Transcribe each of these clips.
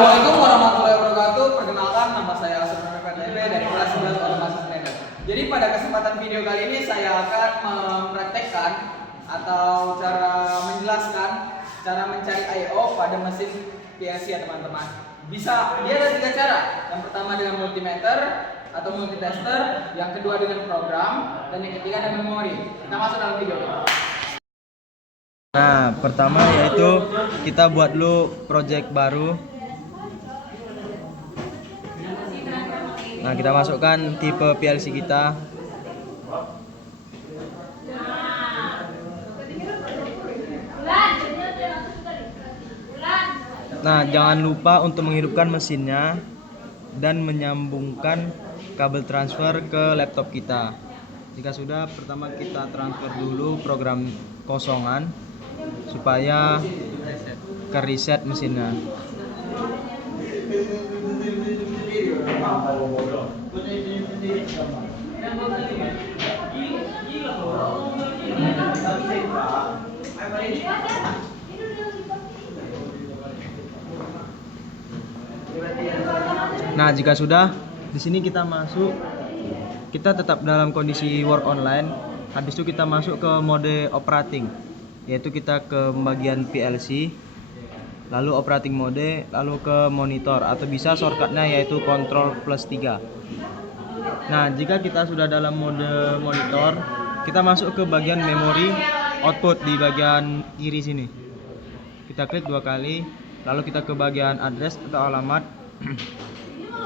Assalamualaikum warahmatullahi wabarakatuh. Perkenalkan, nama saya Asrul PTB dari kelas 11 Otomasi Trader. Jadi pada kesempatan video kali ini saya akan mempraktekkan atau cara menjelaskan cara mencari I/O pada mesin PLC ya teman-teman. Dia ada 3 cara. Yang pertama dengan multimeter atau multitester, yang kedua dengan program, dan yang ketiga dengan memori. Kita masuk dalam video. Nah, pertama yaitu kita buat dulu project baru. Nah, kita masukkan tipe PLC kita. Nah, jangan lupa untuk menghidupkan mesinnya dan menyambungkan kabel transfer ke laptop kita. Jika sudah, pertama kita transfer dulu program kosongan supaya ke reset mesinnya. Nah, jika sudah, di sini kita masuk, kita tetap dalam kondisi work online. Habis itu kita masuk ke mode operating, yaitu kita ke bagian PLC, lalu operating mode, lalu ke monitor, atau bisa shortcutnya yaitu Ctrl plus 3. Nah, jika kita sudah dalam mode monitor, kita masuk ke bagian memori output di bagian kiri sini. Kita klik 2 kali, lalu kita ke bagian address atau alamat,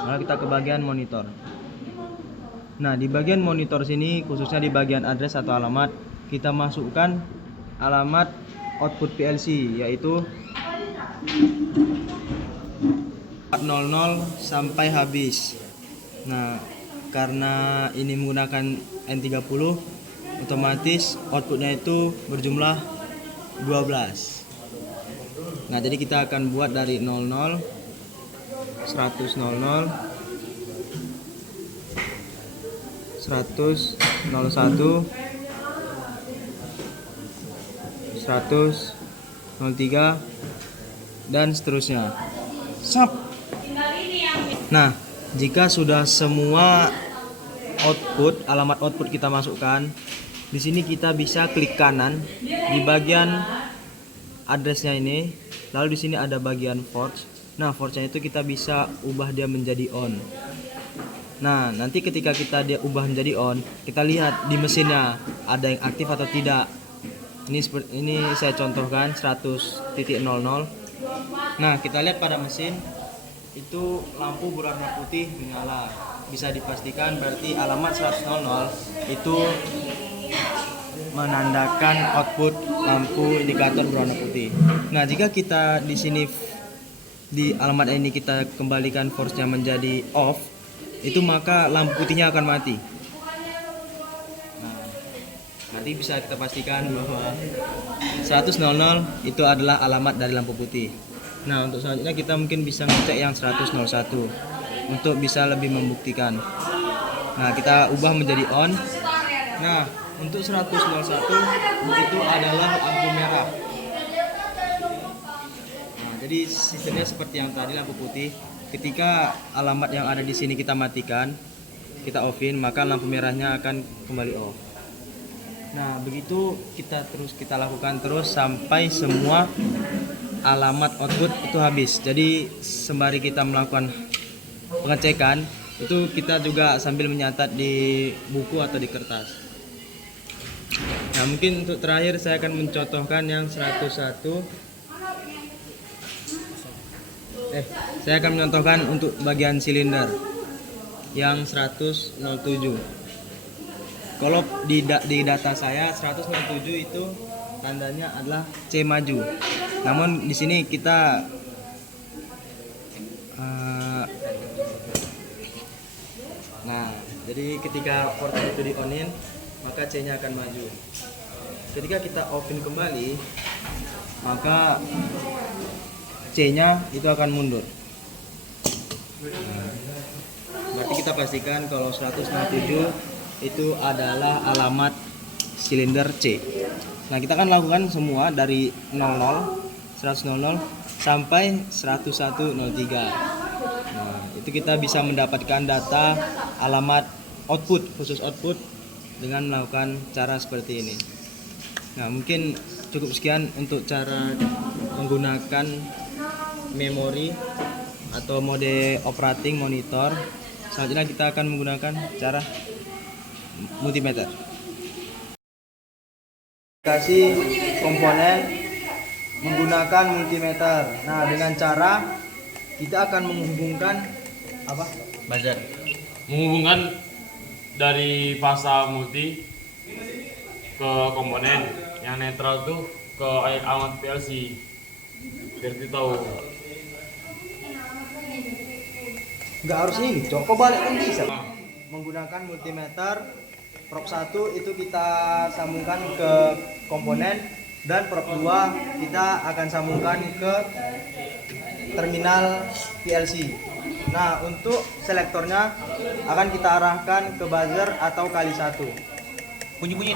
lalu kita ke bagian monitor. Nah, di bagian monitor sini, khususnya di bagian address atau alamat, kita masukkan alamat output PLC, yaitu 400 sampai habis. Nah, karena ini menggunakan N30, otomatis outputnya itu berjumlah 12. Nah, jadi kita akan buat dari 00, 100, 00, 100, 01, 100, 03, dan seterusnya. Nah, jika sudah semua alamat output kita masukkan, di sini kita bisa klik kanan di bagian addressnya ini, lalu di sini ada bagian forge. Nah, forge-nya itu kita bisa ubah dia menjadi on. Nah, nanti ketika dia ubah menjadi on, kita lihat di mesinnya ada yang aktif atau tidak. Ini saya contohkan 100.00. Nah, kita lihat pada mesin itu lampu berwarna putih menyala. Bisa dipastikan berarti alamat 100.00 itu menandakan output lampu indikator berwarna putih. Nah, jika kita di sini di alamat ini kita kembalikan force-nya menjadi off, itu maka lampu putihnya akan mati. Nah, nanti bisa kita pastikan bahwa 100.00 itu adalah alamat dari lampu putih. Nah, untuk selanjutnya kita mungkin bisa ngecek yang 100.01 untuk bisa lebih membuktikan. Nah, kita ubah menjadi on. Nah, untuk 100.01 itu adalah lampu merah. Nah, jadi sistemnya seperti yang tadi, lampu putih. Ketika alamat yang ada di sini kita matikan, kita offin, maka lampu merahnya akan kembali off. Nah, begitu kita lakukan terus sampai semua alamat output itu habis. Jadi sembari kita melakukan pengecekan, itu kita juga sambil menyatat di buku atau di kertas. Nah, mungkin untuk terakhir saya akan mencontohkan yang 101. Saya akan mencontohkan untuk bagian silinder yang 107. Kalau di data saya 107 itu tandanya adalah C maju. Namun di sini kita nah, jadi ketika port itu di-onin, maka C-nya akan maju. Ketika kita offin kembali, maka C-nya itu akan mundur. Berarti kita pastikan kalau 167 itu adalah alamat silinder C. Nah, kita akan lakukan semua dari 00, 100.00 sampai 10103. Nah, itu kita bisa mendapatkan data alamat output, khusus output dengan melakukan cara seperti ini. Nah, mungkin cukup sekian untuk cara menggunakan memori atau mode operating monitor. Selanjutnya kita akan menggunakan cara multimeter. Kasih komponen menggunakan multimeter. Nah, dengan cara kita akan menghubungkan apa? Buzzer. Menghubungkan dari fasa multi ke komponen yang netral tuh ke alamat PLC. Biar kita tahu. Nggak harus ini, Joko balik pun bisa. Menggunakan multimeter prop 1 itu kita sambungkan ke komponen, dan prop 2 kita akan sambungkan ke terminal PLC. Nah, untuk selektornya akan kita arahkan ke buzzer atau kali 1. Bunyi.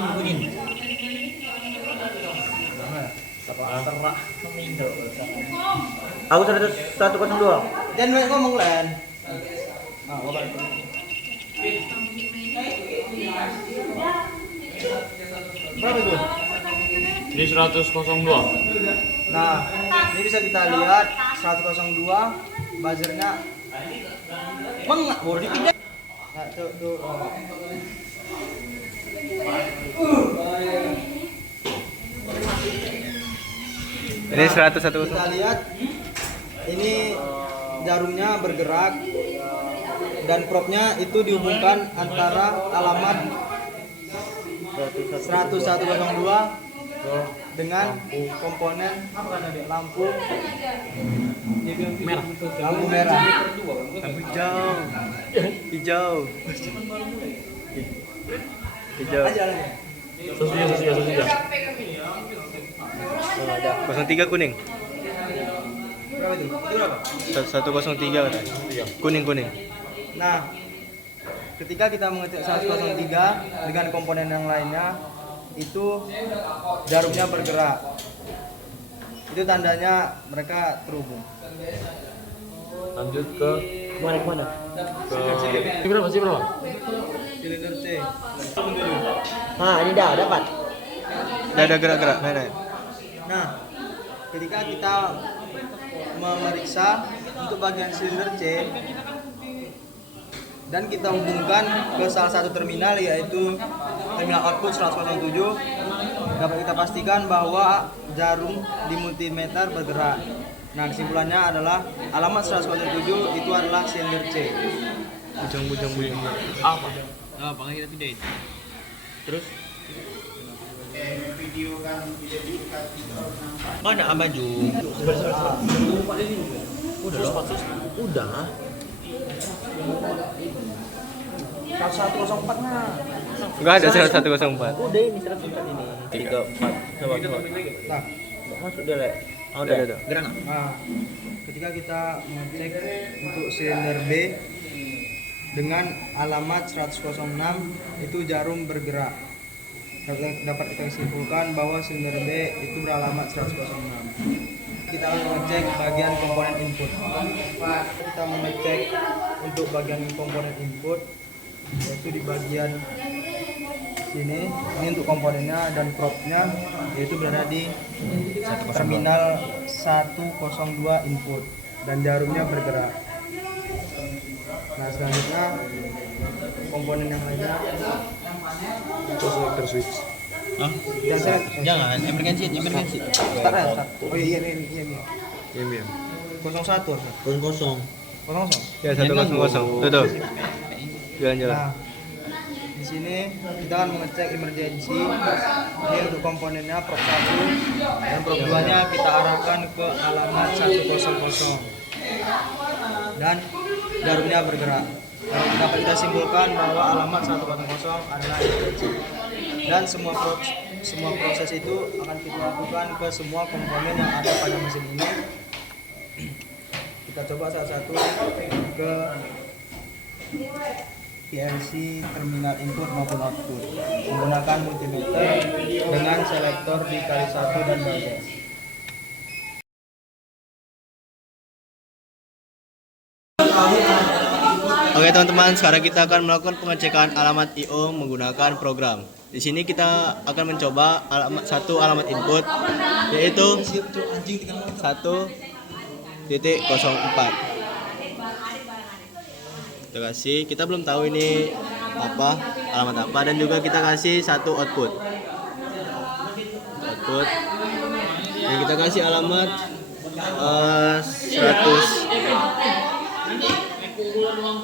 Aku 102. Dan ngomong Len. Berapa itu? Ini 102. Nah, ini bisa kita lihat 102 buzzernya mengak baru dipindah. Nah, tuh. Ini 101. Kita lihat ini jarumnya bergerak dan propnya itu dihubungkan antara alamat 10102 dengan komponen lampu merah. Lampu merah. Lampu hijau. Sudah. 03 kuning. Berapa itu? Itu berapa? 103 katanya. Kuning. Nah, ketika kita mengetik 103 dengan komponen yang lainnya, itu jarumnya bergerak. Itu tandanya mereka terhubung. Lanjut ke Mana? Ini berapa? Silinder C. Nah, ini dapat. Udah ada gerak-gerak, naik. Nah, ketika kita memeriksa untuk bagian silinder C dan kita hubungkan ke salah satu terminal, yaitu terminal output 107, dapat kita pastikan bahwa jarum di multimeter bergerak. Nah, kesimpulannya adalah alamat 107 itu adalah silinder C. Bujang. apa? Nah, pakai kita pindahin. Terus Mana Amaju? Udah loh. Udah. 104 nah. Enggak ada 104. Udah ini 104 ini. 34. Coba. Nah, Masuk deh, Le. Oh, Udah. Gerak. Nah, ketika kita mengecek untuk silinder B dengan alamat 106 itu jarum bergerak. Dapat kita simpulkan bahwa silinder B itu beralamat 106. Kita akan mengecek bagian komponen input. Kita mengecek untuk bagian komponen input, yaitu di bagian sini. Ini untuk komponennya dan propnya, yaitu berada di terminal 102 input dan jarumnya bergerak. Nah, selanjutnya komponen yang lainnya Selector switch. Hah? Jangan, Emergency. Start. Oh iya. Iya. 01. Kosong. 00. Ya 100. Tuh. Jalan. Nah, di sini kita akan mengecek emergency. Ini untuk komponennya prop 1 dan prop 2-nya kita arahkan ke alamat 100 dan jarumnya bergerak. Dapat kita simpulkan bahwa alamat 100 adalah emergency. Dan semua proses itu akan kita lakukan ke semua komponen yang ada pada mesin ini. Kita coba satu-satu ke PLC terminal input maupun output menggunakan multimeter dengan selektor di kali 1 dan buzzer. Oke teman-teman, sekarang kita akan melakukan pengecekan alamat IO menggunakan program. Di sini kita akan mencoba satu alamat input, yaitu 1.04. Kita kasih, kita belum tahu ini alamat apa, dan juga kita kasih satu output. Dan kita kasih alamat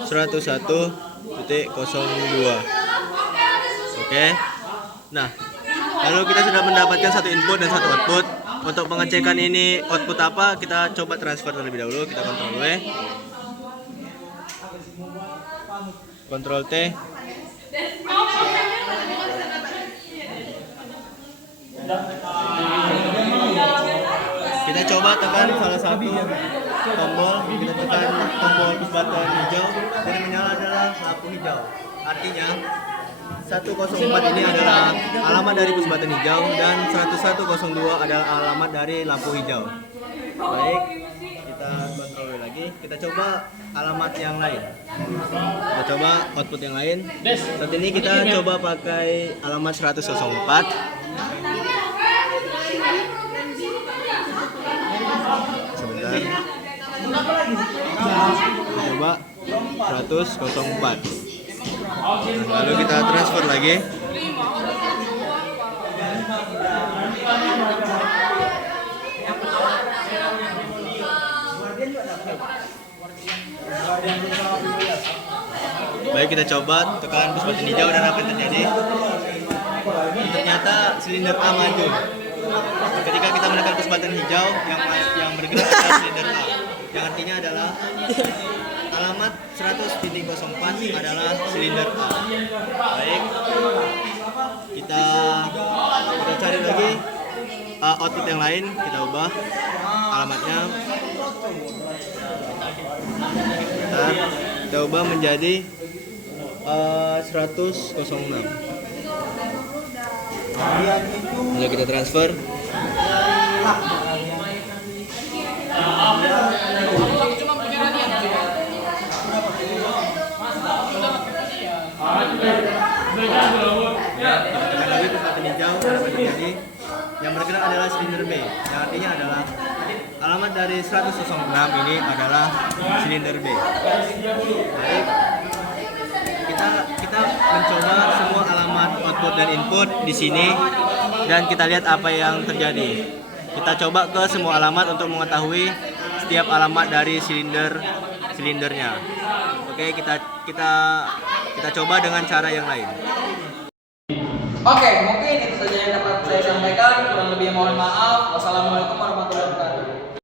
101.02. Oke. Nah, lalu kita sudah mendapatkan satu input dan satu output. Untuk pengecekan ini output apa, kita coba transfer terlebih dahulu. Kita Ctrl W, Ctrl T. Kita coba tekan salah satu tombol, kita tekan tombol push button hijau, dan menyala adalah lampu hijau. Artinya 104 ini adalah alamat dari push button hijau dan 10102 adalah alamat dari lampu hijau. Baik, kita Ctrl W lagi, kita coba alamat yang lain. Kita coba output yang lain. Saat ini kita coba pakai alamat 104. Sebentar. Coba 104. Lalu kita transfer lagi. Baik, kita coba tekan push button hijau dan apa yang terjadi? Ternyata silinder A maju. Ketika kita menekan push button hijau, yang bergerak adalah silinder A, yang artinya adalah alamat 100.04 adalah silinder A. Baik, kita cari lagi output yang lain, kita ubah alamatnya. Kita ubah menjadi 100.06. Lalu kita transfer. Yang bergerak adalah silinder B, yang artinya adalah alamat dari 106 ini adalah silinder B. Baik, kita mencoba semua alamat output dan input di sini dan kita lihat apa yang terjadi. Kita coba ke semua alamat untuk mengetahui setiap alamat dari silindernya. Oke, kita coba dengan cara yang lain. Oke, mungkin itu saja yang dapat saya sampaikan. Kurang lebih mohon maaf. Wassalamualaikum